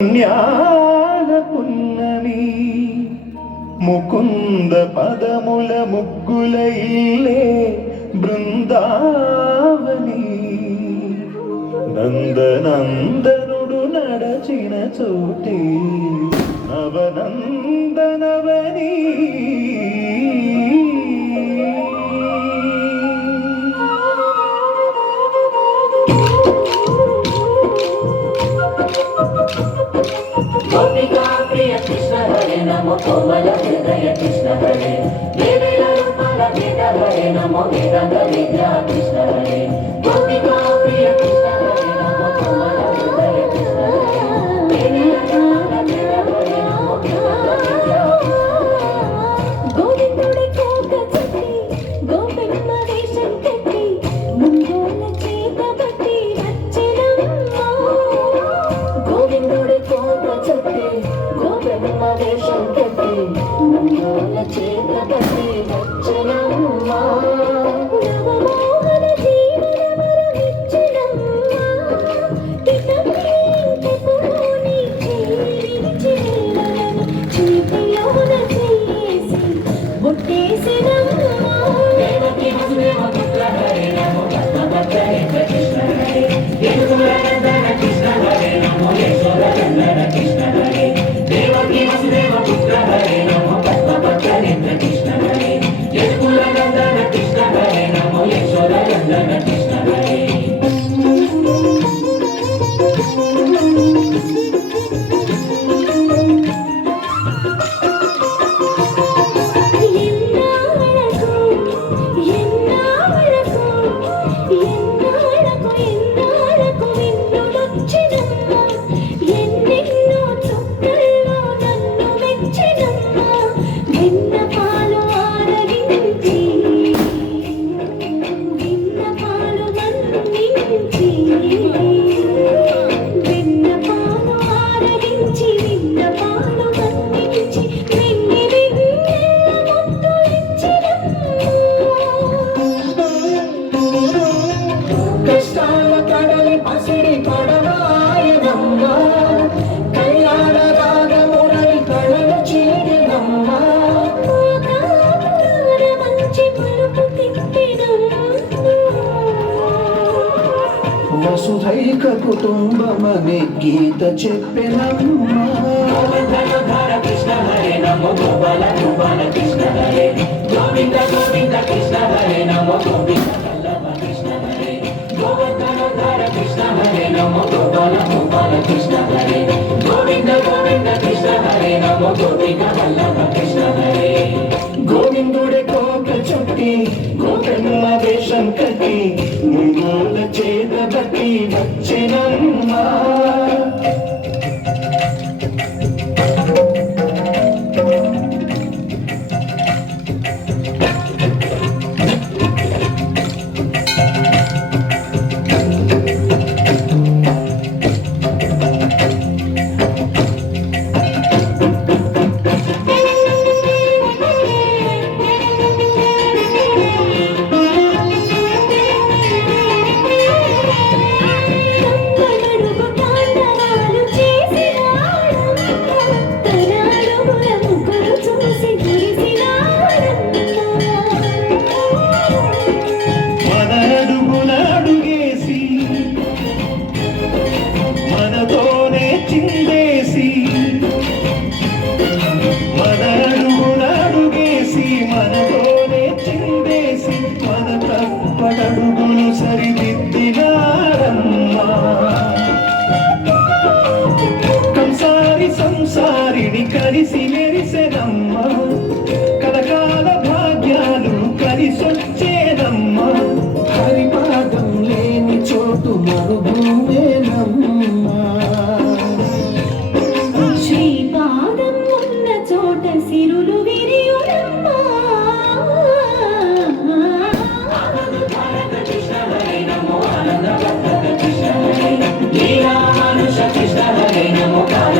పుణ్యాల పున్నమి ముకుంద పదముల ముగ్గుల ఇల్లే బృందావని నందనందనుడు నడచిన చోటే నవనందనవని गोपिका प्रिय कृष्ण हरे नमो कोमल हृदय कृष्ण हरे देवेल रूपल वेद हरे नमो वेदांत विद्या कृष्ण हरे गोपिका प्रिय कृष्ण हरे नमो कोमल हृदय कृष्ण हरे देवेल रूपल वेद हरे नमो वेदांत विद्या गोविंदुడి కోక చెట్టి గోపెమ్మ వేషం కట్టి ముంగోల చేత బట్టి వచ్చెనమ్మ గోవిందుడి కోక చెట్టి గోపెమ్మ వేషం కట్టి ముంగోల చేత బట్టి వచ్చెనమ్మ నవమోహన జీవన వరమిచ్చెనమ్మ కితమేంటి పురోని చేరిచెలను చేతిలోన చేసి బొట్టేసినమ్మ देवकी वसुदेव पुत्र हरे नमो भक्त कृष्ण हरे यशोद नंदन कृष्ण हरे नमो यशोद नंदन कृष्ण हरे देवकी वसुदेव पुत्र हरे नमो भक्त कृष्ण हरे यशोद नंदन कृष्ण हरे नमो यशोद नंदन कृष्ण हरे కష్టాల కడలి పసిడి పడవాయనమ్మ కళ్యాణ రాగమురళి కళలు చేరినమ్మ మంచి పలుపు తిప్పినమ్మ వసుధైక కుటుంబమని గీత చెప్పెనమ్మ గోవిందయోధార కృష్ణ హరే నమో గోపాల గోపాల కృష్ణ హరే గోవింద గోవింద కృష్ణ హరే నమో గోవింద వల్లభ కృష్ణ హరే గోవర్ధనోద్ధార కృష్ణ హరే నమో గోపాల గోపాల కృష్ణ హరే గోవింద గోవింద కృష్ణ హరే నమో గోవింద వల్లభ కృష్ణ హరే గోవిందుడి కోక చుట్టి గోపెమ్మ వేషం కట్టి ముంగోల చేత బట్టి వచ్చెనమ్మ కడుగు కాండవాలు చేసినాడమ్మ తరాలుగుల ముగ్గురు చూసి మురిసినాడమ్మ మన అడుగున అడుగేసి మనతోనే చిందేసి మన అడుగున అడుగేసి మనతోనే చిందేసి మన తప్పటడుగులు సరిదిద్దినారమ్మా కంసారి సంసారిని కలిసి మెరిసెనమ్మ కలకాల భాగ్యాలు కలిసొచ్చేనమ్మ హరిపాదం లేని చోటు మరుభూమేనమ్మా శ్రీపాదం ఉన్న చోట సిరులు విరియునమ్మ భారత కృష్ణ హరే నమో ఆనంద భక్త కృష్ణ హరే లీలా మనుష కృష్ణ హరే నమో కాల